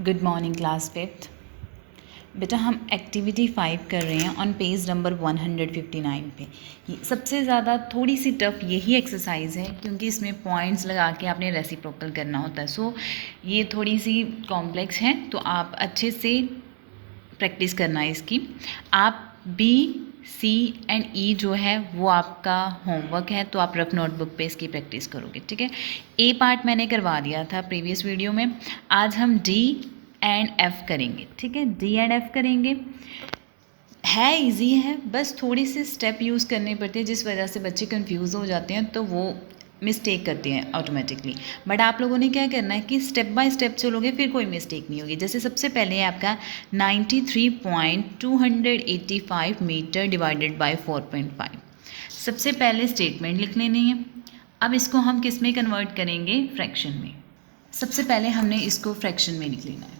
Good morning class fifth. बेटा हम activity 5 कर रहे हैं ऑन पेज नंबर 159 पे। सबसे ज़्यादा थोड़ी सी टफ यही एक्सरसाइज है क्योंकि इसमें पॉइंट्स लगा के आपने रेसिप्रोकल करना होता है। सो ये थोड़ी सी कॉम्प्लेक्स है, तो आप अच्छे से प्रैक्टिस करना है इसकी। आप बी सी एंड ई जो है वो आपका होमवर्क है, तो आप रफ नोटबुक पे इसकी प्रैक्टिस करोगे, ठीक है। ए पार्ट मैंने करवा दिया था प्रीवियस वीडियो में। आज हम डी एंड एफ़ करेंगे, ठीक है। डी एंड एफ़ करेंगे, है इजी है, बस थोड़ी सी स्टेप यूज़ करने पड़ते हैं जिस वजह से बच्चे कंफ्यूज हो जाते हैं, तो वो मिस्टेक करते हैं ऑटोमेटिकली। बट आप लोगों ने क्या करना है कि स्टेप बाय स्टेप चलोगे, फिर कोई मिस्टेक नहीं होगी। जैसे सबसे पहले है आपका 93.285 मीटर डिवाइडेड बाय 4.5। सबसे पहले स्टेटमेंट लिख लेनी है। अब इसको हम किस में कन्वर्ट करेंगे? फ्रैक्शन में। सबसे पहले हमने इसको फ्रैक्शन में लिख लेना है।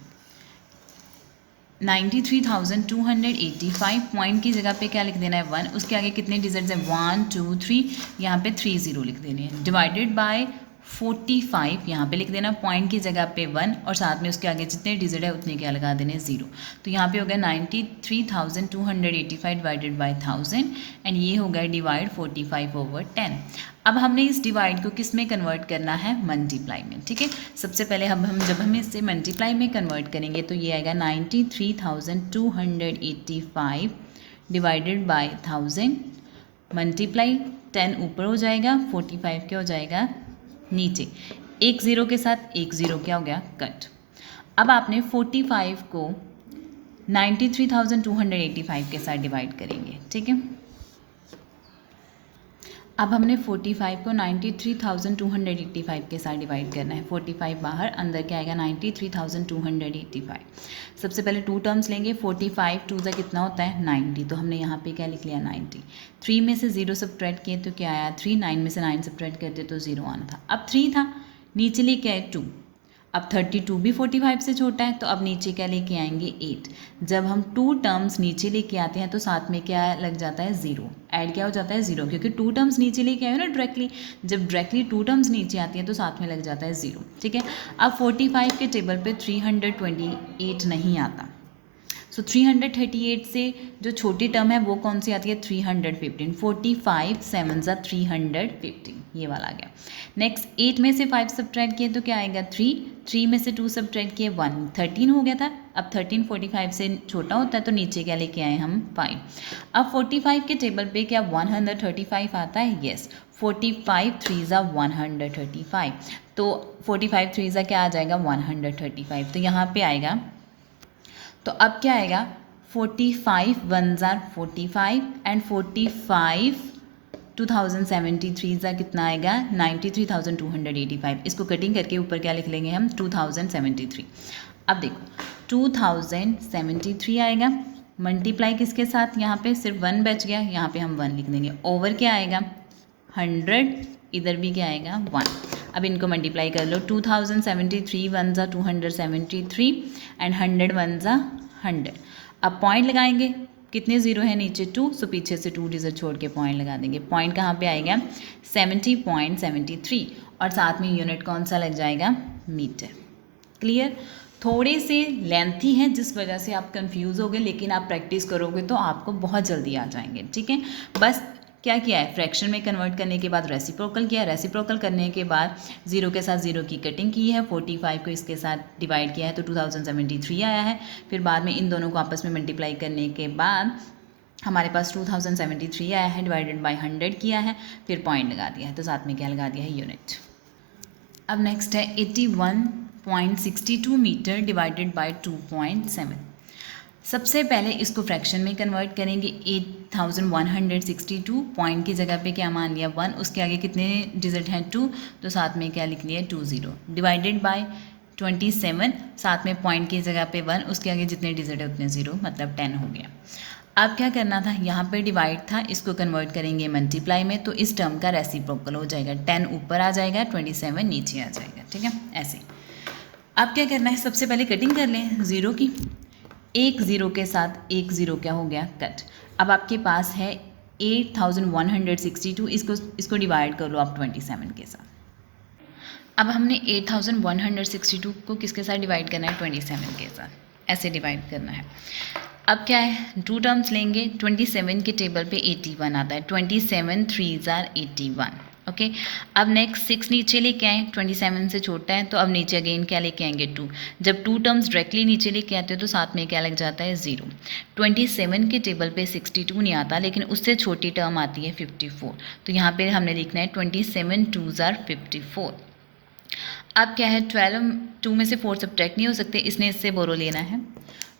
93,285 पॉइंट की जगह पे क्या लिख देना है? 1। उसके आगे कितने डिजिट्स हैं? 1 2 3, यहाँ पे 3 0 लिख देने हैं। डिवाइडेड बाय 45, यहाँ पे लिख देना पॉइंट की जगह पे 1 और साथ में उसके आगे जितने डिजिट है उतने क्या लगा देने? 0। तो यहाँ पे हो गया 93,285 डिवाइडेड बाय 1000 एंड ये हो गया डिवाइड 45/10। अब हमने इस डिवाइड को किस में कन्वर्ट करना है? मल्टीप्लाई में, ठीक है। सबसे पहले जब हम इससे मल्टीप्लाई में कन्वर्ट करेंगे तो ये आएगा 93,285 डिवाइडेड बाय 1000 मल्टीप्लाई 10 ऊपर हो जाएगा, 45 क्या हो जाएगा? नीचे। एक ज़ीरो के साथ एक ज़ीरो क्या हो गया? कट। अब आपने 45 को 93,285 के साथ डिवाइड करेंगे, ठीक है। अब हमने 45 को 93,285 के साथ डिवाइड करना है। 45 बाहर, अंदर क्या आएगा? 93,285। सबसे पहले टू टर्म्स लेंगे। 45 टू ज़ा कितना होता है? 90। तो हमने यहाँ पे क्या लिख लिया? 90। 3 में से 0 सब्ट्रैक्ट किए तो क्या आया? 3। 9 में से 9 सब्ट्रैक्ट करते तो 0 आना था। अब 3 था, नीचे लेके आए 2। अब 32 भी 45 से छोटा है, तो अब नीचे क्या लेके आएंगे? 8। जब हम टू टर्म्स नीचे लेके आते हैं तो साथ में क्या लग जाता है? 0। ऐड क्या हो जाता है? 0, क्योंकि टू टर्म्स नीचे लेके आए हो ना डायरेक्टली। जब डायरेक्टली टू टर्म्स नीचे आती हैं तो साथ में लग जाता है 0, ठीक है। अब 45 के टेबल पे 328 नहीं आता, सो 338 से जो छोटी टर्म है वो कौन सी आती है? 315। 45 7 ज़ा 315, ये वाला आ गया। नेक्स्ट 8 में से 5 सब्ट्रैक्ट किए तो क्या आएगा? 3। 3 में से 2 सब्ट्रैक्ट किए 1, 13 हो गया था। अब 13 45 से छोटा होता है तो नीचे क्या लेके आए हम? 5। अब 45 के टेबल पे क्या 135 आता है? येस। 45 3 ज़ा 135, तो 45 3 ज़ा क्या आ जाएगा? 135। तो यहाँ पे आएगा, तो अब क्या आएगा? 45 1 ज़ार 45 एंड 45 2073 ज़ा कितना आएगा? 93,285। इसको कटिंग करके ऊपर क्या लिख लेंगे हम? 2073। अब देखो 2073 आएगा, मल्टीप्लाई किसके साथ? यहाँ पे सिर्फ 1 बच गया, यहाँ पे हम 1 लिख देंगे। ओवर क्या आएगा? 100, इधर भी क्या आएगा? 1। अब इनको मल्टीप्लाई कर लो। 2073 1 ज़ा 273 एंड 100 1 ज़ा 100। अब पॉइंट लगाएंगे, कितने ज़ीरो है नीचे? 2, सो पीछे से 2 डिजिट छोड़ के पॉइंट लगा देंगे। पॉइंट कहाँ पे आएगा? 70.73 और साथ में यूनिट कौन सा लग जाएगा? मीटर। क्लियर? थोड़े से लेंथी हैं जिस वजह से आप कंफ्यूज होगे, लेकिन आप प्रैक्टिस करोगे तो आपको बहुत जल्दी आ जाएंगे, ठीक है। बस क्या किया है? फ्रैक्शन में कन्वर्ट करने के बाद रेसिप्रोकल किया, रेसिप्रोकल करने के बाद 0 के साथ 0 की कटिंग की है, 45 को इसके साथ डिवाइड किया है तो 2073 आया है। फिर बाद में इन दोनों को आपस में मल्टीप्लाई करने के बाद हमारे पास 2073 आया है, डिवाइडेड बाय 100 किया है, फिर पॉइंट लगा दिया है, तो साथ में क्या लगा दिया है? यूनिट। अब नेक्स्ट है 81.62 मीटर डिवाइडेड बाय 2.7। सबसे पहले इसको फ्रैक्शन में कन्वर्ट करेंगे। 8162 पॉइंट की जगह पे क्या मान लिया? 1। उसके आगे कितने डिजिट हैं? 2, तो साथ में क्या लिख लिया? 20 डिवाइडेड बाय 27, साथ में पॉइंट की जगह पे 1, उसके आगे जितने डिजिट है उतने 0, मतलब 10 हो गया। अब क्या करना था? यहाँ पे डिवाइड था, इसको कन्वर्ट करेंगे मल्टीप्लाई में, तो इस टर्म का रेसिप्रोकल हो जाएगा। 10 ऊपर आ जाएगा, 27 नीचे आ जाएगा, ठीक है, ऐसे। अब क्या करना है? सबसे पहले कटिंग कर लें 0 की। एक ज़ीरो के साथ एक ज़ीरो क्या हो गया? कट। अब आपके पास है 8162, इसको डिवाइड कर लो आप 27 के साथ। अब हमने 8162 को किसके साथ डिवाइड करना है, 27 के साथ, ऐसे डिवाइड करना है। अब क्या है, टू टर्म्स लेंगे, 27 के टेबल पे 81 आता है, 27 3s are 81, ओके। अब नेक्स्ट 6 नीचे लेके आए, 27 से छोटा है तो अब नीचे अगेन क्या लेके आएंगे 2। जब टू टर्म्स डायरेक्टली नीचे लेके आते हैं तो साथ में क्या लग जाता है 0। 27 के टेबल पे 62 नहीं आता, लेकिन उससे छोटी टर्म आती है 54, तो यहाँ पे हमने लिखना है 27 2s are 54। अब क्या है, 12 2 में से 4 सब्ट्रैक्ट नहीं हो सकते, इसने इससे बोरो लेना है,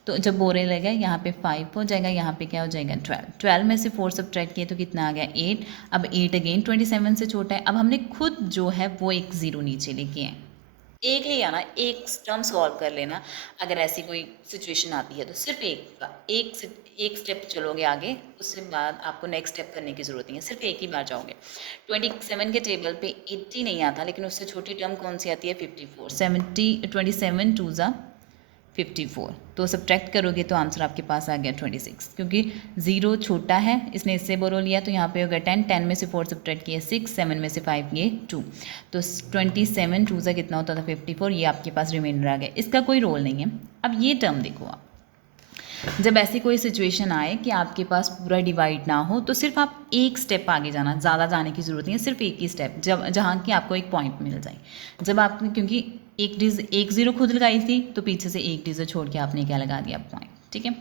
तो जब बोरे लगा यहाँ पे 5 हो जाएगा, यहाँ पे क्या हो जाएगा 12 में से 4 सब्ट्रैक्ट किए तो कितना आ गया 8। अब 8 अगेन 27 से छोटा है, अब हमने खुद जो है वो एक 0 नीचे लेके आए, एक ले आना, एक टर्म सॉल्व कर लेना। अगर ऐसी कोई सिचुएशन आती है तो सिर्फ एक स्टेप चलोगे आगे, उससे बाद आपको नेक्स्ट स्टेप करने की ज़रूरत नहीं है, सिर्फ एक ही बार जाओगे। 27 के टेबल पे 80 नहीं आता, लेकिन उससे छोटी टर्म कौन सी आती है 54। 27 2s are 54, तो सब्ट्रैक्ट करोगे तो आंसर आपके पास आ गया 26, क्योंकि 0 छोटा है, इसने इससे बोरो लिया, तो यहाँ पे होगा 10, 10 में से 4 सब्ट्रैक्ट किए 6, 7 में से 5 किए 2, तो 27 2 से कितना होता था 54, ये आपके पास रिमाइंडर आ गया, इसका कोई रोल नहीं है। अब ये टर्म देखो आप, जब ऐसी कोई सिचुएशन आए कि आपके पास पूरा डिवाइड ना हो तो सिर्फ आप एक स्टेप आगे जाना, ज़्यादा जाने की ज़रूरत नहीं है, सिर्फ एक ही स्टेप, जब जहाँ कि आपको एक पॉइंट मिल जाए। जब आपने, क्योंकि एक ज़ीरो खुद लगाई थी तो पीछे से एक डिजिट छोड़ के आपने क्या लगा दिया पॉइंट, ठीक है।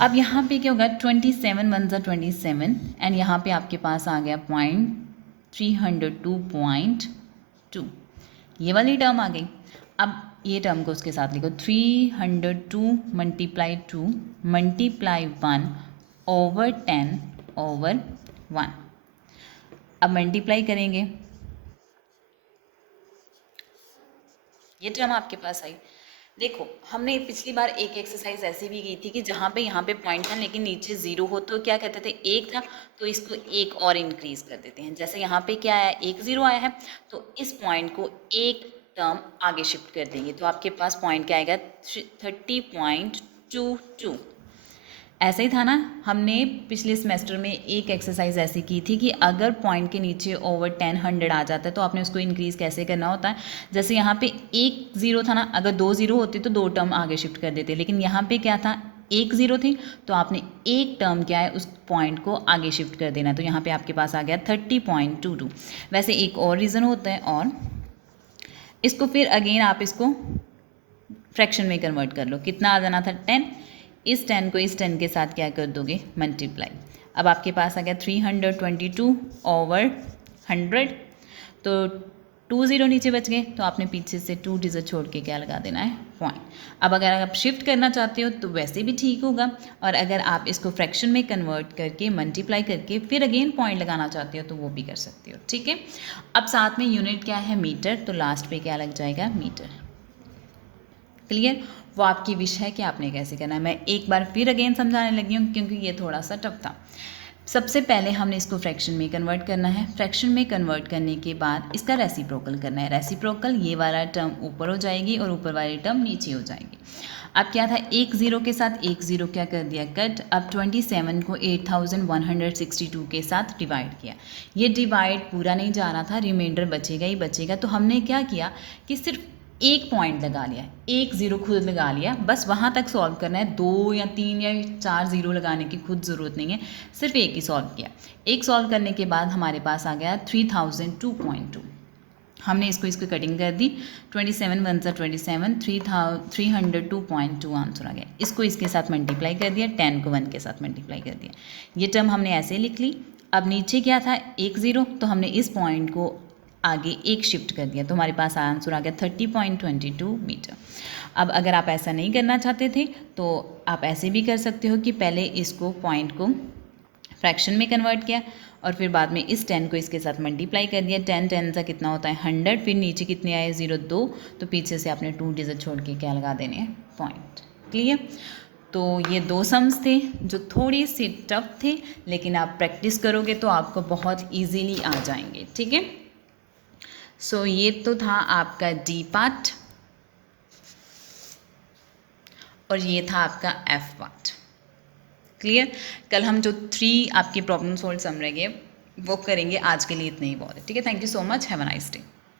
अब यहाँ पे क्या होगा 27 1 जा 27 एंड यहाँ पे आपके पास आ गया पॉइंट 302.2, ये वाली टर्म आ गई। अब ये टर्म को उसके साथ लिखो 302 मल्टीप्लाई 2 मल्टीप्लाई 1 ओवर 10 ओवर 1। अब मल्टीप्लाई करेंगे, ये टर्म आपके पास आई। देखो हमने पिछली बार एक एक्सरसाइज ऐसी भी की थी कि जहाँ पे यहाँ पे पॉइंट था लेकिन नीचे 0 हो तो क्या कहते थे, एक था तो इसको एक और इंक्रीज कर देते हैं। जैसे यहाँ पे क्या आया, 1 0 आया है तो इस पॉइंट को एक टर्म आगे शिफ्ट कर देंगे, तो आपके पास पॉइंट क्या आएगा 30.22। ऐसा ही था ना, हमने पिछले सेमेस्टर में एक एक्सरसाइज ऐसी की थी कि अगर पॉइंट के नीचे ओवर 10 100 आ जाता है तो आपने उसको इंक्रीज़ कैसे करना होता है। जैसे यहाँ पे 1 0 था ना, अगर 2 0 होते तो 2 टर्म आगे शिफ्ट कर देते, लेकिन यहाँ पे क्या था 1 0 थी तो आपने एक टर्म क्या है उस पॉइंट को आगे शिफ्ट कर देना, तो यहाँ पे आपके पास आ गया 30.22। वैसे एक और रीज़न होता है, और इसको फिर अगेन आप इसको फ्रैक्शन में कन्वर्ट कर लो, कितना आ जाना था 10, इस 10 को इस 10 के साथ क्या कर दोगे मल्टीप्लाई। अब आपके पास आ गया 322 ओवर 100, तो 2 0 नीचे बच गए तो आपने पीछे से 2 डिजिट छोड़ के क्या लगा देना है पॉइंट। अब अगर आप शिफ्ट करना चाहते हो तो वैसे भी ठीक होगा, और अगर आप इसको फ्रैक्शन में कन्वर्ट करके मल्टीप्लाई करके फिर अगेन पॉइंट लगाना चाहते हो तो वो भी कर सकते हो, ठीक है। अब साथ में यूनिट क्या है मीटर, तो लास्ट पे क्या लग जाएगा मीटर। क्लियर, वो आपकी विश है कि आपने कैसे करना है। मैं एक बार फिर अगेन समझाने लगी हूँ क्योंकि ये थोड़ा सा टफ था। सबसे पहले हमने इसको फ्रैक्शन में कन्वर्ट करना है, फ्रैक्शन में कन्वर्ट करने के बाद इसका रेसिप्रोकल करना है। रेसिप्रोकल, ये वाला टर्म ऊपर हो जाएगी और ऊपर वाली टर्म नीचे हो जाएगी। अब क्या था, 1 0 के साथ 1 0 क्या कर दिया कट। अब 27 को 8162 के साथ डिवाइड किया, ये डिवाइड पूरा नहीं जा रहा था, रिमाइंडर बचेगा ही बचेगा, तो हमने क्या किया कि सिर्फ एक पॉइंट लगा लिया, 1 0 खुद लगा लिया, बस वहाँ तक सॉल्व करना है। 2 या 3 या 4 0 लगाने की खुद ज़रूरत नहीं है, सिर्फ एक ही सॉल्व किया। एक सॉल्व करने के बाद हमारे पास आ गया 3002.2। हमने इसको कटिंग कर दी, 27 1 जा 27, 302.2 आंसर आ गया। इसको इसके साथ मल्टीप्लाई कर दिया, 10 को 1 के साथ मल्टीप्लाई कर दिया, ये टर्म हमने ऐसे लिख ली। अब नीचे क्या था 1 0, तो हमने इस पॉइंट को आगे एक शिफ्ट कर दिया, तो हमारे पास आंसर आ गया 30.22 मीटर। अब अगर आप ऐसा नहीं करना चाहते थे तो आप ऐसे भी कर सकते हो कि पहले इसको पॉइंट को फ्रैक्शन में कन्वर्ट किया और फिर बाद में इस 10 को इसके साथ मल्टीप्लाई कर दिया। 10 10 का कितना होता है 100, फिर नीचे कितने आए 0 2, तो पीछे से आपने 2 डिजिट छोड़ के क्या लगा देने हैं पॉइंट। क्लियर, तो ये 2 सम्स थे जो थोड़ी सी टफ थे, लेकिन आप प्रैक्टिस करोगे तो आपको बहुत ईजीली आ जाएंगे, ठीक है। सो ये तो था आपका डी पार्ट और ये था आपका एफ पार्ट। क्लियर, कल हम जो 3 आपकी प्रॉब्लम सॉल्व सम रहेंगे वो करेंगे, आज के लिए इतना ही बहुत है, ठीक है। Thank you so much, have a nice day.